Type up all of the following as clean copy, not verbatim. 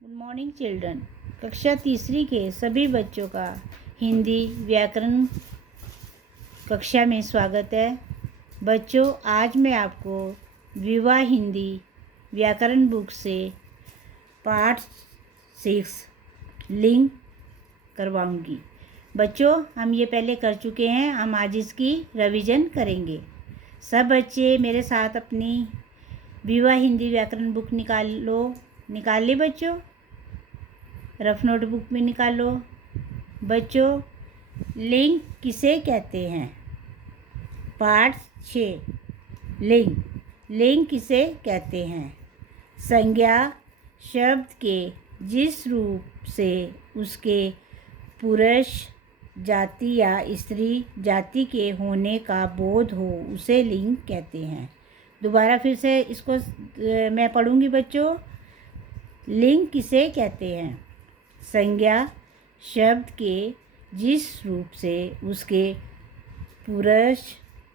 Good morning children. कक्षा तीसरी के सभी बच्चों का हिंदी व्याकरण कक्षा में स्वागत है। बच्चों, आज मैं आपको विवाह हिंदी व्याकरण बुक से पाठ 6 लिंग करवाऊंगी। बच्चों, हम ये पहले कर चुके हैं, हम आज इसकी रिवीजन करेंगे। सब बच्चे मेरे साथ अपनी विवाह हिंदी व्याकरण बुक निकाल ली बच्चों। रफ नोटबुक में निकालो। बच्चों, लिंग किसे कहते हैं? पाठ 6 लिंग किसे कहते हैं? संज्ञा शब्द के जिस रूप से उसके पुरुष जाति या स्त्री जाति के होने का बोध हो उसे लिंग कहते हैं। दोबारा फिर से इसको मैं पढ़ूंगी बच्चों। लिंग किसे कहते हैं? संज्ञा शब्द के जिस रूप से उसके पुरुष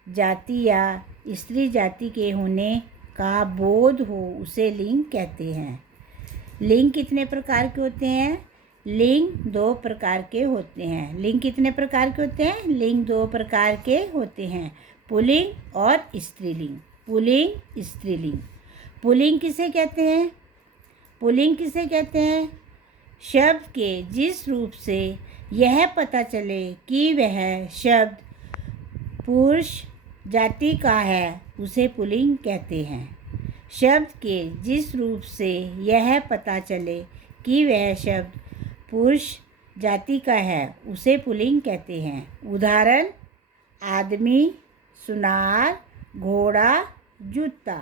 जाति या स्त्री जाति के होने का बोध हो उसे लिंग कहते हैं। लिंग कितने प्रकार के होते हैं? लिंग 2 प्रकार के होते हैं। लिंग कितने प्रकार के होते हैं? लिंग 2 प्रकार के होते हैं, पुल्लिंग और स्त्रीलिंग। पुल्लिंग, स्त्रीलिंग। पुल्लिंग किसे कहते हैं? पुल्लिंग किसे कहते हैं? शब्द के जिस रूप से यह पता चले कि वह शब्द पुरुष जाति का है उसे पुल्लिंग कहते हैं। शब्द के जिस रूप से यह पता चले कि वह शब्द पुरुष जाति का है उसे पुल्लिंग कहते हैं। उदाहरण: आदमी, सुनार, घोड़ा, जूता।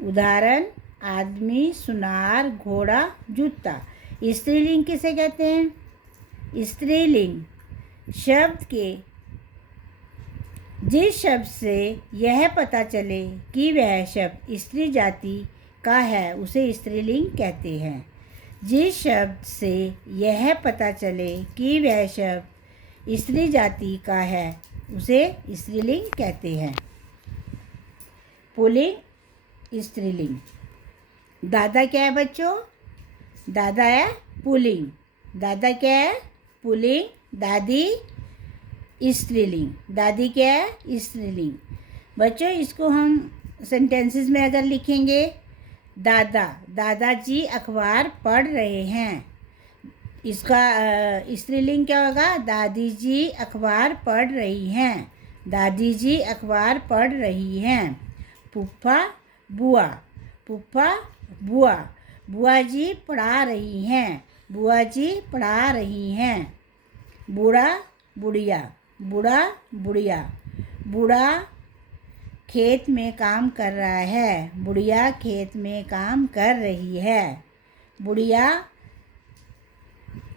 उदाहरण: आदमी, सुनार, घोड़ा, जूता। स्त्रीलिंग किसे कहते हैं? स्त्रीलिंग शब्द के जिस शब्द से यह पता चले कि वह शब्द स्त्री जाति का है उसे स्त्रीलिंग कहते हैं। जिस शब्द से यह पता चले कि वह शब्द स्त्री जाति का है उसे स्त्रीलिंग कहते हैं। पुल्लिंग, स्त्रीलिंग। दादा क्या है बच्चों? दादा है पुल्लिंग। दादा क्या है? पुल्लिंग। दादी स्त्रीलिंग। दादी क्या है? स्त्रीलिंग। बच्चों, इसको हम सेंटेंसेस में अगर लिखेंगे, दादाजी अखबार पढ़ रहे हैं, इसका स्त्रीलिंग क्या होगा? दादी जी अखबार पढ़ रही हैं। दादी जी अखबार पढ़ रही हैं। फूफा बुआ। फूफा बुआ। बुआ जी पढ़ा रही हैं। बुआ जी पढ़ा रही हैं। बूढ़ा बुढ़िया। बूढ़ा बुढ़िया। बूढ़ा खेत में काम कर रहा है। बुढ़िया खेत में काम कर रही है। बुढ़िया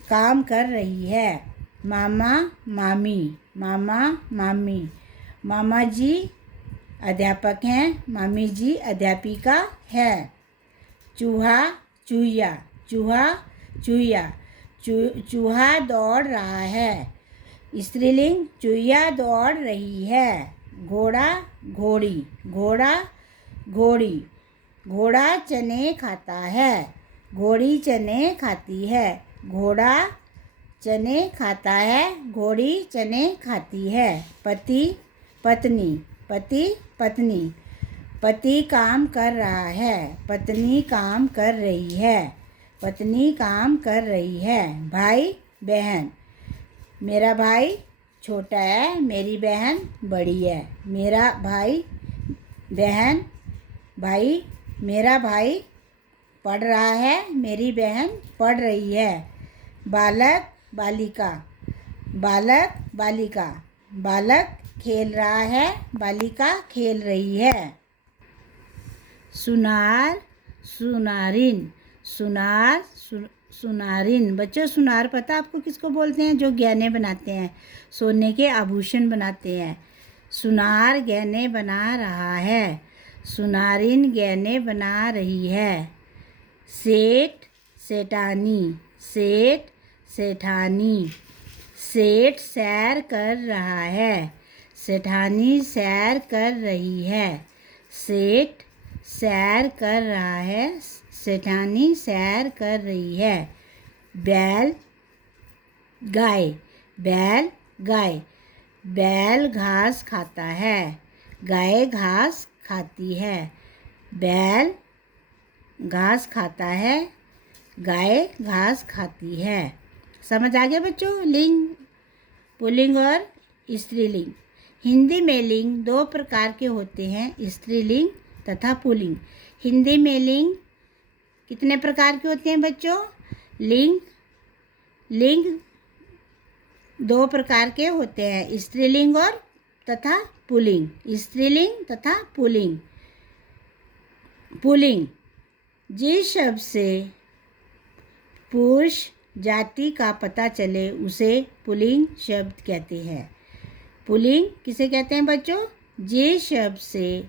काम कर रही है। मामा मामी। मामा मामी। मामा जी अध्यापक हैं। मामी जी अध्यापिका है। चूहा चूहिया। चूहा चूहिया। चूहा दौड़ रहा है। स्त्रीलिंग चूहिया दौड़ रही है। घोड़ा घोड़ी। घोड़ा घोड़ी। घोड़ा चने खाता है। घोड़ी चने खाती है। घोड़ा चने खाता है। घोड़ी चने खाती है। पति पत्नी। पति पत्नी। पति काम कर रहा है। पत्नी काम कर रही है। पत्नी काम कर रही है। भाई बहन। मेरा भाई छोटा है, मेरी बहन बड़ी है। मेरा भाई बहन। भाई मेरा भाई पढ़ रहा है, मेरी बहन पढ़ रही है। बालक बालिका। बालक बालिका। बालक खेल रहा है, बालिका खेल रही है। सुनार सुनारिन। सुनार सुनारिन। बच्चों, सुनार पता आपको किसको बोलते हैं? जो गहने बनाते हैं, सोने के आभूषण बनाते हैं। सुनार गहने बना रहा है। सुनारिन गहने बना रही है। सेठ सेठानी। सेठ सेठानी। सेठ सैर कर रहा है। सेठानी सैर कर रही है। सेठ सैर कर रहा है। सेठानी सैर कर रही है। बैल गाय, बैल गाय, बैल घास खाता है, गाय घास खाती है। बैल घास खाता है, गाय घास खाती है। समझ आ गया बच्चों? लिंग, पुल्लिंग और स्त्रीलिंग। हिंदी में लिंग दो प्रकार के होते हैं, स्त्रीलिंग तथा पुल्लिंग। हिंदी में लिंग कितने प्रकार के होते हैं बच्चों? लिंग दो प्रकार के होते हैं, स्त्रीलिंग और तथा पुल्लिंग। स्त्रीलिंग तथा पुल्लिंग। पुल्लिंग, जिस शब्द से पुरुष जाति का पता चले उसे पुल्लिंग शब्द कहते हैं। पुल्लिंग किसे कहते हैं बच्चों? जिस शब्द से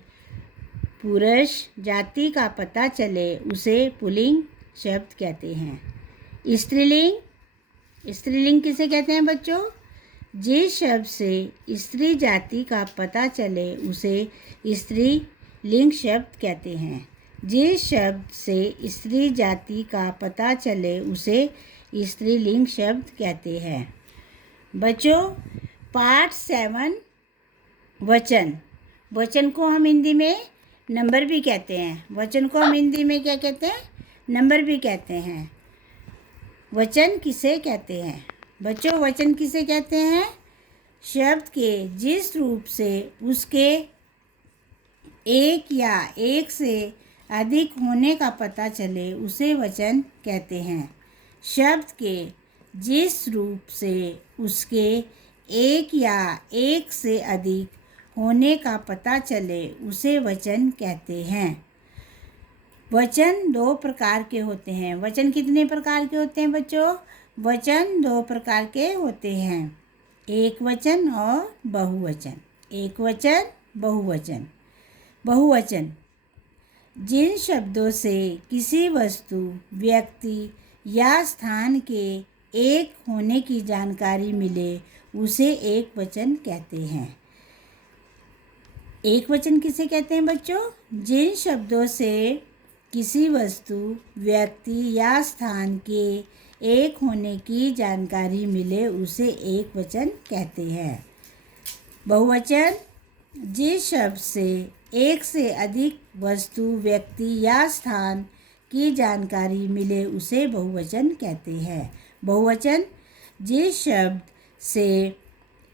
पुरुष जाति का पता चले उसे पुल्लिंग शब्द कहते हैं। स्त्रीलिंग, स्त्रीलिंग किसे कहते हैं बच्चों? जिस शब्द से स्त्री जाति का पता चले उसे स्त्रीलिंग शब्द कहते हैं। जिस शब्द से स्त्री जाति का पता चले उसे स्त्रीलिंग शब्द कहते हैं। बच्चों, पार्ट 7 वचन। वचन को हम हिंदी में नंबर भी कहते हैं। वचन को हम हिंदी में क्या कहते हैं? नंबर भी कहते हैं। वचन किसे कहते हैं बच्चों? वचन किसे कहते हैं? शब्द के जिस रूप से उसके एक या एक से अधिक होने का पता चले उसे वचन कहते हैं। शब्द के जिस रूप से उसके एक या एक से अधिक होने का पता चले उसे वचन कहते हैं। वचन दो प्रकार के होते हैं। वचन कितने प्रकार के होते हैं बच्चों? वचन दो प्रकार के होते हैं, एक वचन और बहुवचन। एक वचन, बहुवचन। बहुवचन, जिन शब्दों से किसी वस्तु, व्यक्ति या स्थान के एक होने की जानकारी मिले उसे एक वचन कहते हैं। एक वचन किसे कहते हैं बच्चों? जिन शब्दों से किसी वस्तु, व्यक्ति या स्थान के एक होने की जानकारी मिले उसे एक वचन कहते हैं। बहुवचन, जिस शब्द से एक से अधिक वस्तु, व्यक्ति या स्थान की जानकारी मिले उसे बहुवचन कहते हैं। बहुवचन, जिस शब्द से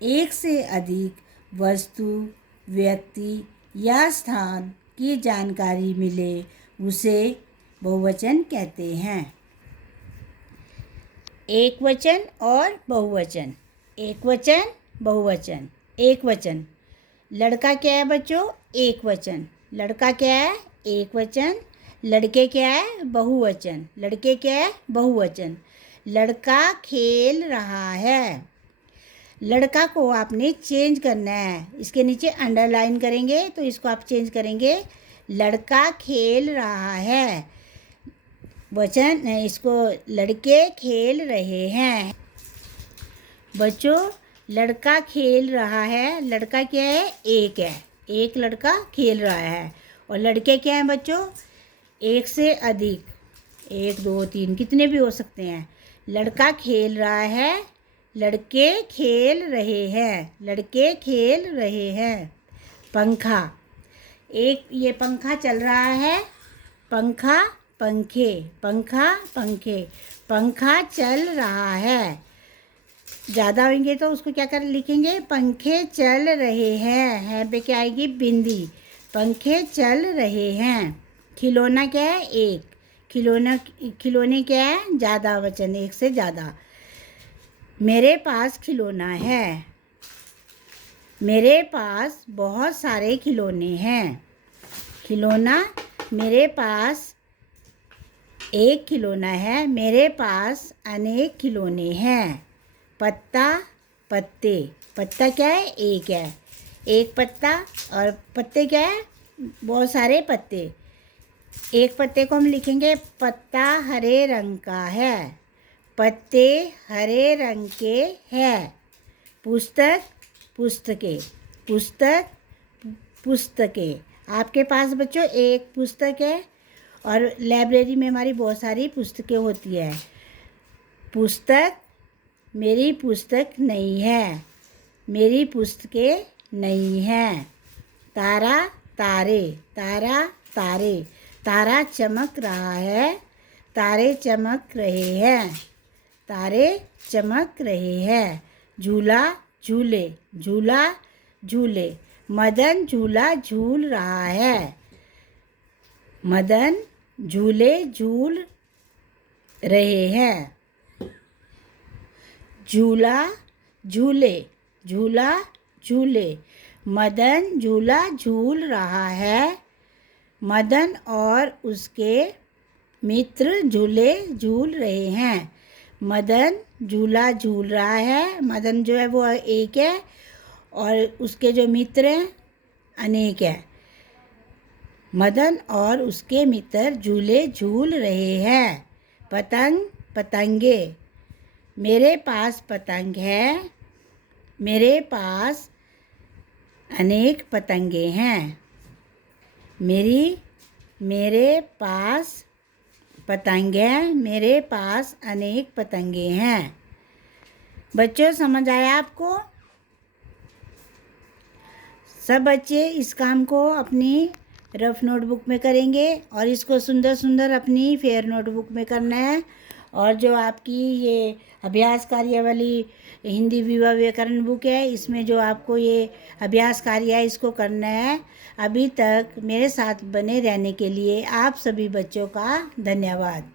एक से अधिक वस्तु, व्यक्ति या स्थान की जानकारी मिले उसे बहुवचन कहते हैं। एक वचन और बहुवचन। एक वचन, बहुवचन। एक वचन, लड़का क्या है बच्चों? एक वचन। लड़का क्या है? एक वचन। लड़के क्या है? बहुवचन। लड़के क्या है? बहुवचन। लड़का खेल रहा है। लड़का को आपने चेंज करना है, इसके नीचे अंडरलाइन करेंगे तो इसको आप चेंज करेंगे, लड़का खेल रहा है। वचन, इसको लड़के खेल रहे हैं। बच्चों, लड़का खेल रहा है, लड़का क्या है? एक है। एक लड़का खेल रहा है। और लड़के क्या हैं बच्चों? एक से अधिक, एक, दो, तीन, कितने भी हो सकते हैं। लड़का खेल रहा है, लड़के खेल रहे हैं। लड़के खेल रहे हैं। पंखा, एक ये पंखा चल रहा है। पंखा, पंखे। पंखा, पंखे। पंखा चल रहा है। ज़्यादा होंगे तो उसको क्या कर लिखेंगे? पंखे चल रहे हैं। है पे क्या आएगी? बिंदी। पंखे चल रहे हैं। खिलौना क्या है? एक। खिलौना, खिलौने क्या है? ज़्यादा वचन, एक से ज़्यादा। मेरे पास खिलौना है। मेरे पास बहुत सारे खिलौने हैं। खिलौना, मेरे पास एक खिलौना है, मेरे पास अनेक खिलौने हैं। पत्ता, पत्ते। पत्ता क्या है? एक है। एक पत्ता। और पत्ते क्या है? बहुत सारे पत्ते। एक पत्ते को हम लिखेंगे पत्ता हरे रंग का है। पत्ते हरे रंग के हैं। पुस्तक, पुस्तकें। पुस्तक, पुस्तकें। आपके पास बच्चों एक पुस्तक है और लाइब्रेरी में हमारी बहुत सारी पुस्तकें होती है। पुस्तक, मेरी पुस्तक नहीं है, मेरी पुस्तकें नहीं हैं। तारा, तारे, तारा, तारे, तारा चमक रहा है, तारे चमक रहे हैं, तारे चमक रहे हैं। झूला, झूले, झूला, झूले, मदन झूला झूल रहा है, मदन झूले झूल रहे हैं। झूला, झूले, झूला, झूले, मदन झूला झूल रहा है, मदन और उसके मित्र झूले झूल रहे हैं। मदन झूला झूल रहा है, मदन जो है वो एक है और उसके जो मित्र हैं अनेक है। मदन और उसके मित्र झूले झूल रहे हैं। पतंग, पतंगे, मेरे पास पतंग है, मेरे पास अनेक पतंगे हैं। मेरे पास पतंग है, मेरे पास अनेक पतंगे हैं। बच्चों समझ आया आपको? सब बच्चे इस काम को अपनी रफ नोटबुक में करेंगे और इसको सुंदर सुंदर अपनी फेयर नोटबुक में करना है। और जो आपकी ये अभ्यास कार्य वाली हिंदी विवा व्याकरण बुक है, इसमें जो आपको ये अभ्यास कार्य है इसको करना है। अभी तक मेरे साथ बने रहने के लिए आप सभी बच्चों का धन्यवाद।